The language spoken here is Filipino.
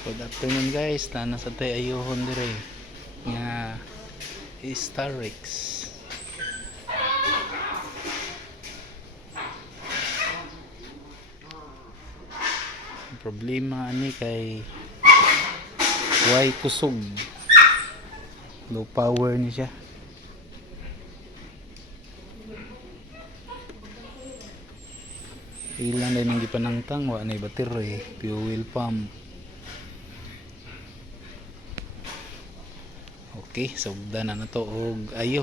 Good afternoon guys, na nasa tayo ayohon dire nga Starrex. Problema ani kay way kusog, low power ni siya. Ilan din ang gipanangtang, wa na battery, fuel pump. Okay, sugdan na to og ayo.